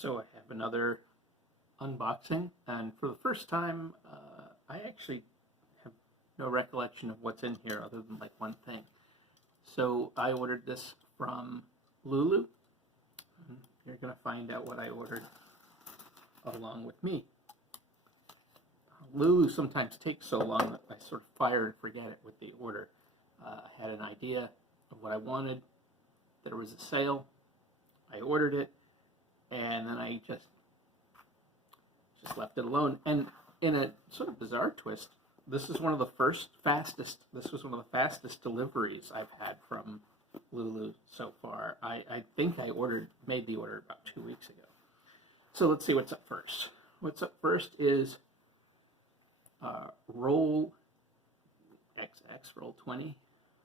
So I have another unboxing, and for the first time, I actually have no recollection of what's in here other than like one thing. So I ordered this from Lulu. You're going to find out what I ordered along with me. Lulu sometimes takes so long that I sort of fire and forget it with the order. I had an idea of what I wanted. There was a sale. I ordered it, and then I just left it alone. And in a sort of bizarre twist, this is one of the fastest fastest deliveries I've had from Lulu so far. I think I made the order about 2 weeks ago. So let's see what's up first. What's up first is Rollxx, roll 20,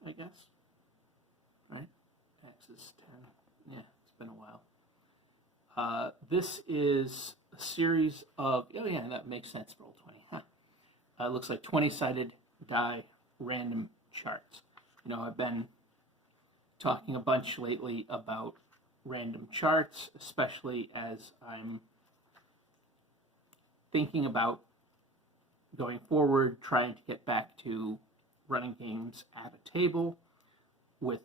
I guess. Right? X is 10. Yeah, it's been a while. This is a series of, oh yeah, that makes sense, roll 20. Huh. Looks like 20-sided die random charts. You know, I've been talking a bunch lately about random charts, especially as I'm thinking about going forward, trying to get back to running games at a table with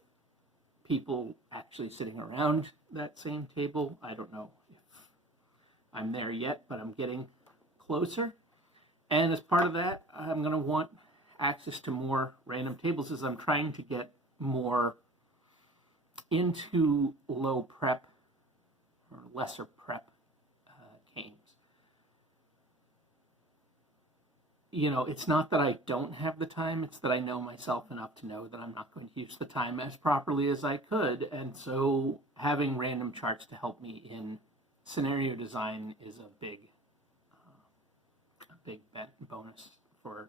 people actually sitting around that same table. I don't know if I'm there yet, but I'm getting closer. And as part of that, I'm going to want access to more random tables as I'm trying to get more into low prep or lesser prep games. You know, it's not that I don't have the time, it's that I know myself enough to know that I'm not going to use the time as properly as I could, and so having random charts to help me in scenario design is a big bonus for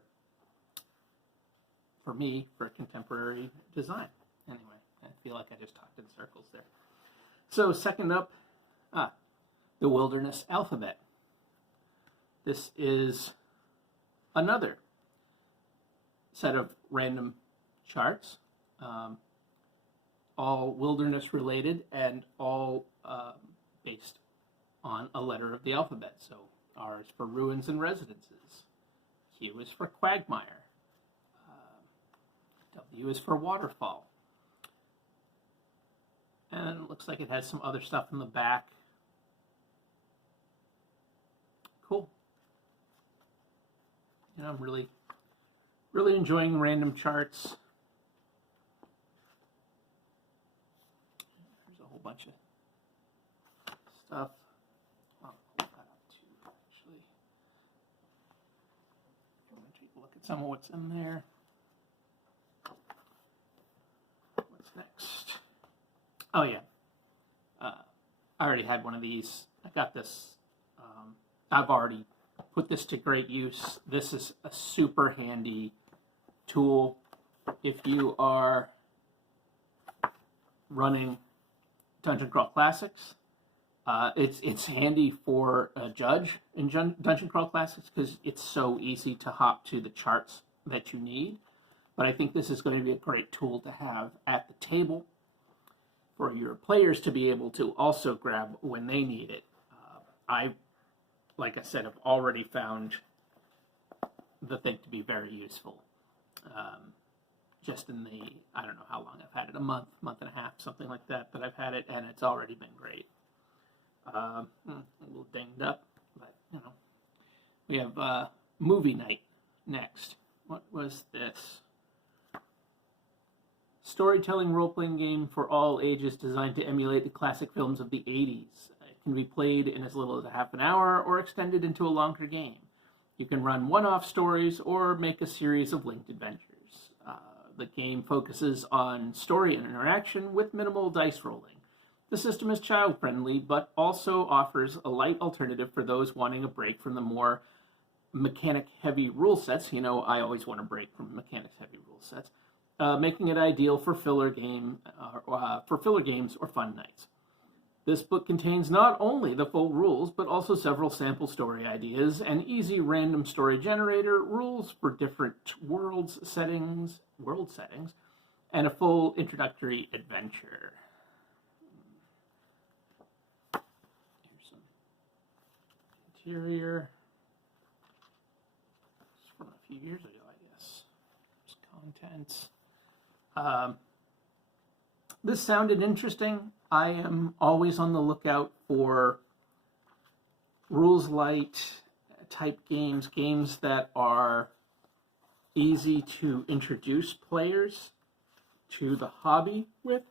me, for contemporary design. Anyway, I feel like I just talked in circles there. So second up, the Wilderness Alphabet. This is another set of random charts, all wilderness related and all based on a letter of the alphabet. So R is for ruins and residences, Q is for quagmire, W is for waterfall, and it looks like it has some other stuff in the back. Cool. You know, I'm really enjoying random charts. There's a whole bunch of stuff. I'll pull that up too, actually. I'm going to take a look at some of what's in there. What's next? Oh yeah. I already had one of these. I got this. I've already put this to great use. This is a super handy tool if you are running Dungeon Crawl Classics. It's handy for a judge in Dungeon Crawl Classics because it's so easy to hop to the charts that you need. But I think this is going to be a great tool to have at the table for your players to be able to also grab when they need it. Like I said, I've already found the thing to be very useful. Just in the, I don't know how long I've had it, a month and a half, something like that I've had it, and it's already been great. A little dinged up, but you know. We have movie night next. What was this? Storytelling role-playing game for all ages designed to emulate the classic films of the 80s. It can be played in as little as a half an hour or extended into a longer game. You can run one-off stories or make a series of linked adventures. The game focuses on story and interaction with minimal dice rolling. The system is child-friendly, but also offers a light alternative for those wanting a break from the more mechanic-heavy rule sets. You know, I always want a break from mechanics-heavy rule sets. Making it ideal for filler games or fun nights. This book contains not only the full rules, but also several sample story ideas, an easy random story generator, rules for different world settings, and a full introductory adventure. Here's some Interior. It's from a few years ago, I guess. It's contents. This sounded interesting. I am always on the lookout for rules light type games, games that are easy to introduce players to the hobby with,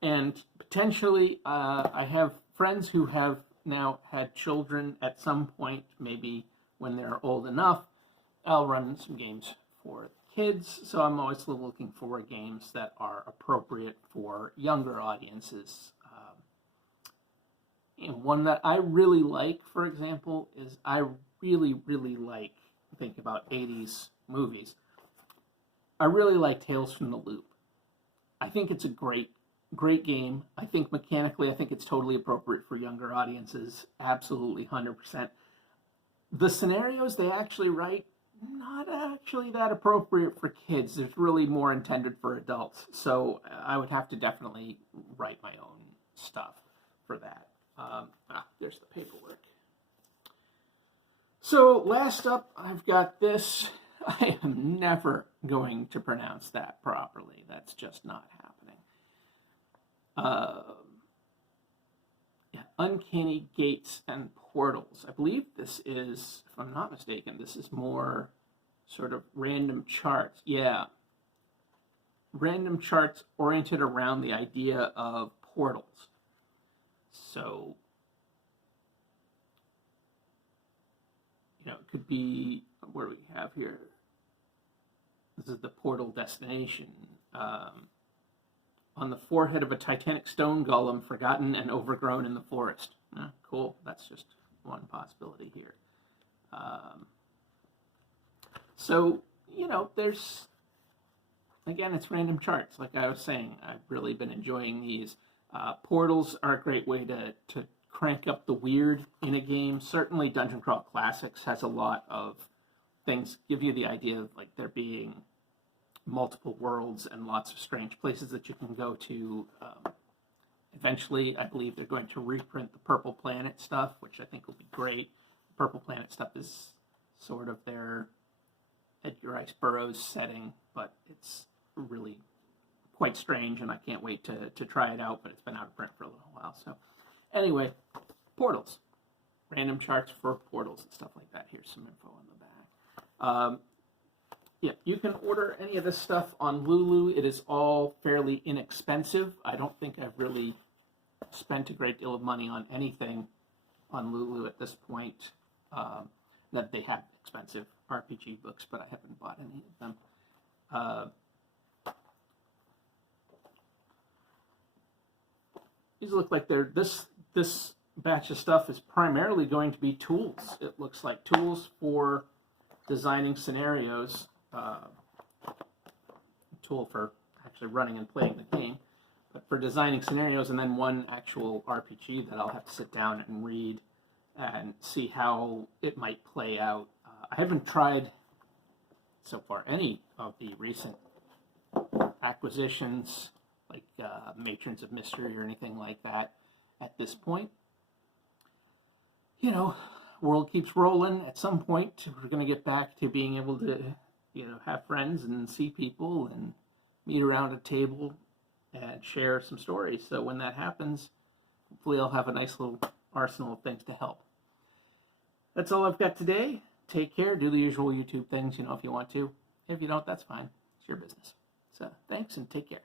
and potentially I have friends who have now had children at some point, maybe when they're old enough. I'll run some games for kids, so I'm always looking for games that are appropriate for younger audiences. And one that I really like, for example, is I really like, think about 80s movies. I really like Tales from the Loop. I think it's a great game. I think mechanically, I think it's totally appropriate for younger audiences. Absolutely, 100%. The scenarios they actually write, not actually that appropriate for kids. There's really more intended for adults. So I would have to definitely write my own stuff for that. There's the paperwork. So last up, I've got this. I am never going to pronounce that properly. That's just not happening. Uncanny Gates and Portals. I believe this is, if I'm not mistaken, this is more sort of random charts. Yeah. Random charts oriented around the idea of portals. So, it could be, what do we have here? This is the portal destination. On the forehead of a titanic stone golem, forgotten and overgrown in the forest. Cool. That's just one possibility here. So, there's, again, it's random charts. Like I was saying, I've really been enjoying these. Portals are a great way to crank up the weird in a game. Certainly Dungeon Crawl Classics has a lot of things, give you the idea of like there being multiple worlds and lots of strange places that you can go to. Eventually, I believe they're going to reprint the Purple Planet stuff, which I think will be great. Purple Planet stuff is sort of their Edgar Rice Burroughs setting, but it's really quite strange, and I can't wait to try it out, but it's been out of print for a little while. So anyway, portals. Random charts for portals and stuff like that. Here's some info on the back. You can order any of this stuff on Lulu. It is all fairly inexpensive. I don't think I've really spent a great deal of money on anything on Lulu at this point. That they have expensive RPG books, but I haven't bought any of them. These look like they're this batch of stuff is primarily going to be tools. It looks like tools for designing scenarios. Tool for actually running and playing the game, but for designing scenarios, and then one actual RPG that I'll have to sit down and read and see how it might play out. I haven't tried so far any of the recent acquisitions, like Matrons of Mystery or anything like that at this point. World keeps rolling. At some point, we're going to get back to being able to have friends and see people and meet around a table and share some stories. So when that happens, hopefully I'll have a nice little arsenal of things to help. That's all I've got today. Take care. Do the usual YouTube things, if you want to. If you don't, that's fine. It's your business. So thanks and take care.